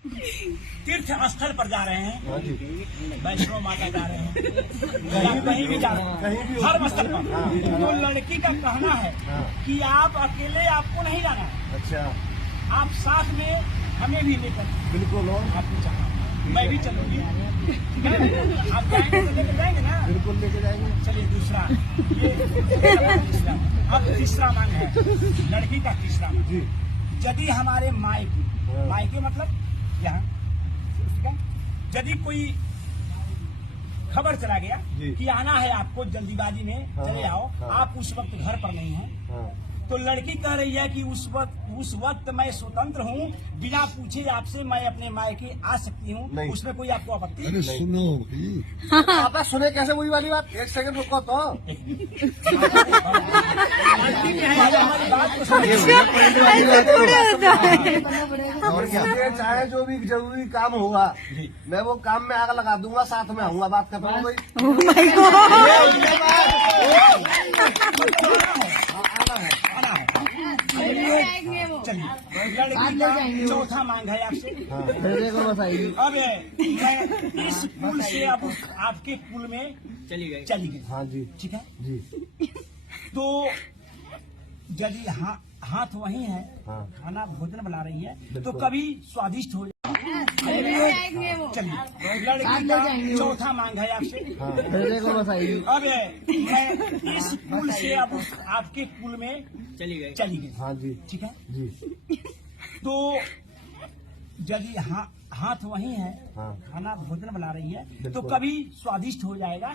तीर्थ स्थल पर जा रहे हैं, वैष्णो माता जा रहे हैं, कहीं भी जा रहे हैं, धर्म स्थल पर, तो लड़की का कहना है कि आप अकेले आपको नहीं जाना है, अच्छा, आप साथ में हमें भी लेकर, बिल्कुल, और आपको चाहा मैं भी चलूंगी, आप जाएंगे तो लेकर जाएंगे ना, बिल्कुल लेके जाएंगे। चलिए दूसरा, ये अब तीसरा मांग है लड़की का, तीसरा मांग जी, यदि हमारे मायके मतलब यहाँ, ठीक है, यदि कोई खबर चला गया कि आना है आपको जल्दीबाजी में, चले आओ, आप उस वक्त घर पर नहीं हैं, तो लड़की कह रही है कि उस वक्त मैं स्वतंत्र हूँ, बिना पूछे आपसे मैं अपने मायके आ सकती हूँ, उसमें कोई आपको आपत्ति? अरे सुनो, पापा सुने कैसे वही वाली बात, एक सेकंड रुको तो। और चाहे जो भी जरूरी काम होगा मैं वो काम में आग लगा दूंगा, साथ में आऊंगा, बात खत्म हो गई। चलिए लड़की का चौथा मांग है आपसे। अब मैं इस पुल से अब आपके पुल में चली गई। हाँ जी, ठीक है जी, तो यदि हाथ वही है, खाना भोजन बना रही है, तो कभी स्वादिष्ट हो जाए। चलिए लड़की का चौथा मांग है आपसे। अब मैं इस पुल से अब आपके पुल में चली गई। हाँ जी, ठीक है जी, तो यदि हाथ वही है, खाना भोजन बना रही है, तो कभी स्वादिष्ट हो जाएगा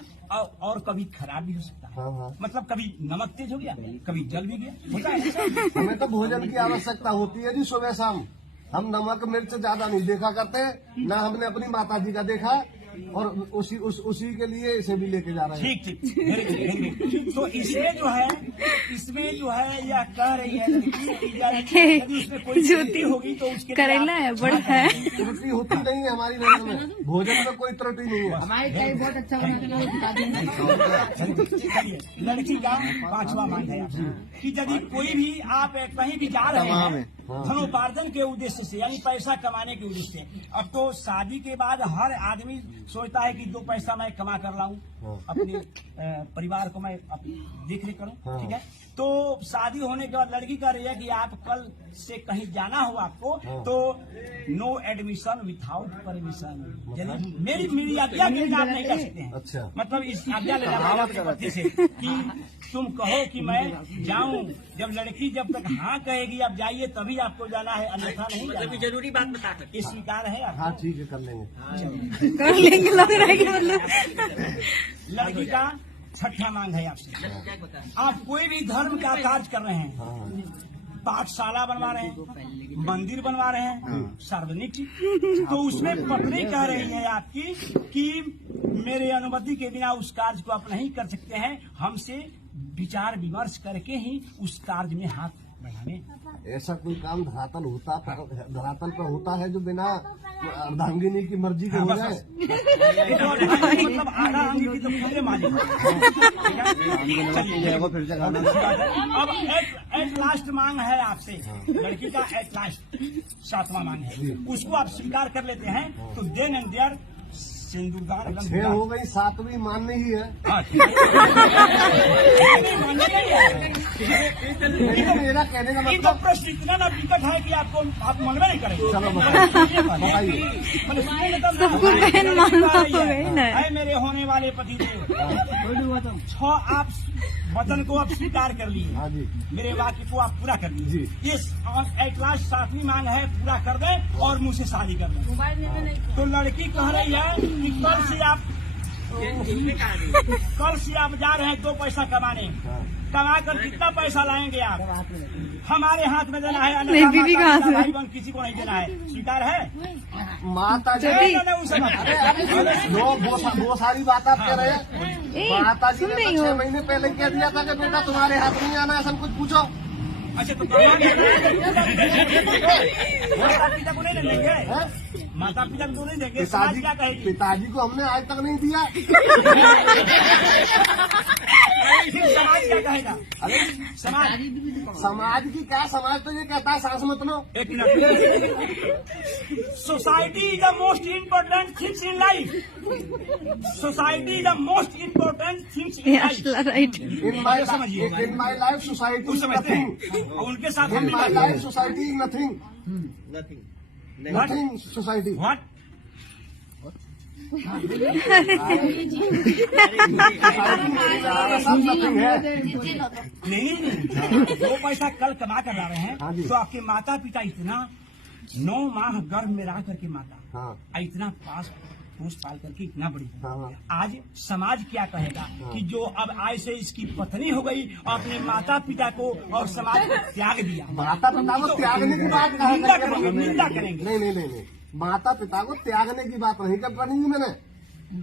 और कभी खराब भी हो सकता है। मतलब कभी नमक तेज हो गया, कभी जल भी गया, होता है। हमें तो भोजन की आवश्यकता होती है जी, सुबह शाम। हम नमक मिर्च ज्यादा नहीं देखा करते, ना हमने अपनी माता जी का देखा, और उसी के लिए इसे भी लेके जा रहे हैं। ठीक, तो इसमें जो है यह कह रही है यदि उसमें कोई त्रुटि होगी तो उसके करेला है, बड़ा है, त्रुटि होती नहीं है हमारी नजर में, भोजन में कोई त्रुटि नहीं है। हमारी चाय बहुत अच्छा लड़की का पांचवा मांग है कि यदि कोई भी आप कहीं भी जा रहे हैं धनोपार्जन के उद्देश्य से, यानी पैसा कमाने के उद्देश्य से, अब तो शादी के बाद हर आदमी सोचता है कि 2 पैसा मैं कमा कर लाऊं, अपने परिवार को मैं देख रेख करूं, ठीक है। तो शादी होने के बाद लड़की कह रही है कि आप कल से कहीं जाना हो आपको, तो नो एडमिशन विथआउट परमिशन, यानी मेरी आज्ञा के बिना आप नहीं कर सकते हैं। अच्छा, मतलब इस आज्ञा ले जाना से कि तुम कहो कि मैं जाऊं, जब लड़की जब तक हाँ कहेगी आप जाइए तभी आपको जाना है, अन्यथा नहीं जाना। जरूरी बात बता सकते, इस स्वीकार है आप? हाँ ठीक है, कर लेंगे। लग रहा है कि मतलब लड़की का छठा मांग है आपसे। आप कोई भी धर्म का कार्य कर रहे हैं, पाठशाला बनवा रहे हैं, मंदिर बनवा रहे हैं, सार्वजनिक, तो उसमें पत्नी कह रही है आपकी कि मेरे अनुमति के बिना उस कार्य को आप नहीं कर सकते हैं, हमसे विचार विमर्श करके ही उस कार्य में हाथ बढ़ाने। ऐसा कोई काम धरातल पर होता है जो बिना अर्धांगिनी की मर्जी के हो जाए? मतलब आधा अंगी की तो पूरे मालिक। अब एट लास्ट मांग है आपसे, लड़की का एट लास्ट 7वां मांग है, उसको आप स्वीकार कर लेते हैं तो देन एंड देयर सिंदूरदान 6 हो गई, 7वीं माननी ही है। मेरा कहने का मतलब प्रश्न इतना ना विकट है कि आप मनवे नहीं करेंगे। चलो है मेरे होने वाले पति देव, 6 आप वचन को आप स्वीकार कर लिए, मेरे वाक्य को आप पूरा कर लीजिए। ये एक लास्ट 7वीं मांग है, पूरा कर दें और मुझसे शादी कर दें। तो लड़की कह रही है कि कल से आप जा रहे हैं 2 पैसा कमाने, कमा कर कितना पैसा लाएंगे आप? हमारे हाथ में देना है, बीवी का हाथ में, भाई बहन किसी को नहीं देना है। स्वीकार है? माता जी वो सारी बात आप कह रहे हैं। माता जी ने 6 महीने पहले कह दिया था कि बेटा तुम्हारे हाथ नहीं आना है, सब कुछ पूछो। अच्छा, तो माता पिता को नहीं देंगे, माता पिता को नहीं देंगे, समाज क्या कहेगी? पिताजी को हमने आज तक नहीं दिया। फिर समाज क्या कहेगा? अरे समाज समाज की क्या, समाज तो ये कहता है सांस मत लो। एक minute, society is the most important things in life. Society is the most important things in ये लाइफ। असला राइट। इन माई समझिए। लाइफ सोसाइटी कुछ समझते हैं और उनके साथ हम इन भी माई बात लाइफ करें। Society nothing nothing society. What? सब नथिंग है। नहीं, दो पैसा कल कमा कर ला रहे हैं हाँ जी। तो आपके माता पिता इतना 9 माह गर्भ में रह करके माता हाँ इतना पास पोस पाल करके इतना बड़ी हुई। हाँ। आज समाज क्या कहेगा कि जो अब आज से इसकी पत्नी हो गई और अपने माता पिता को और समाज को त्याग दिया। माता पिता को त्यागने की बात कहा निंदा करेंगे, निंदा करेंगे। नहीं, माता पिता को त्यागने की बात नहीं कर पानी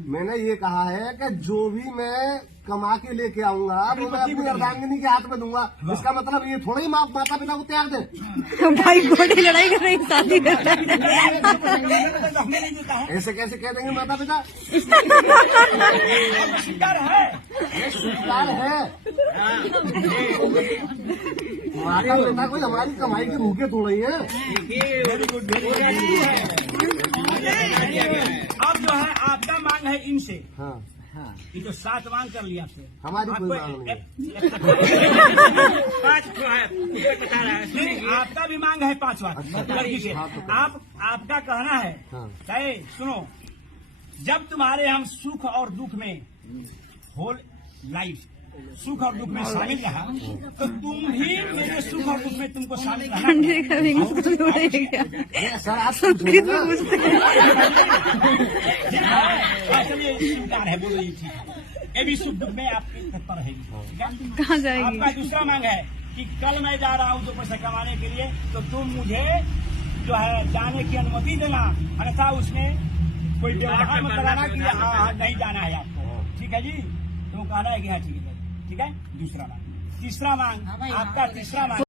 मैंने ये कहा है कि जो भी मैं कमा के लेके आऊंगा वो मैं अपनी अर्धांगिनी के हाथ में दूंगा। इसका मतलब ये थोड़ा ही माता पिता को त्याग दे। भाई बड़ी लड़ाई कर रही शादी में। हमें नहीं देता है, ऐसे कैसे कह देंगे माता पिता? और स्वीकार है। ये स्वीकार है। माता पिता कोई हमारी कमाई के भूखे थोड़ा ही है। Very good, very good. अब जो है आपका मांग है इनसे, हाँ ये तो 7 मांग कर लिया आपसे। हमारी कोई आपको मांग नहीं। 5 बता रहा है। नहीं, आपका भी मांग है 5 लड़की से। आपका कहना है, हाँ। कहे सुनो, जब तुम्हारे हम सुख और दुख में होल लाइफ सुख और दुख में शामिल रहा तो तुम भी मेरे सुख और दुख में तुमको शामिल रहना। पंडित का भी मुस्कुल उड़ेगा। सर आप संस्कृत में पूछते हैं। चलिए स्वीकार है, बोलिए ठीक है। ये भी सुख दुख में आपकी तत्पर रहेगी, ठीक है? कहाँ जाएगी? आपका दूसरा मांग है कि कल मैं जा रहा हूँ 2 पैसा कमाने के लिए तो तुम मुझे जो है जाने की अनुमति देना, अन्यथा उसमें कोई व्यवहार मत कराना कि हाँ नहीं जाना है आपको। ठीक है जी, तो कहना है कि हाँ ठीक है, ठीक है। दूसरा मांग। तीसरा मांग, आपका तीसरा मांग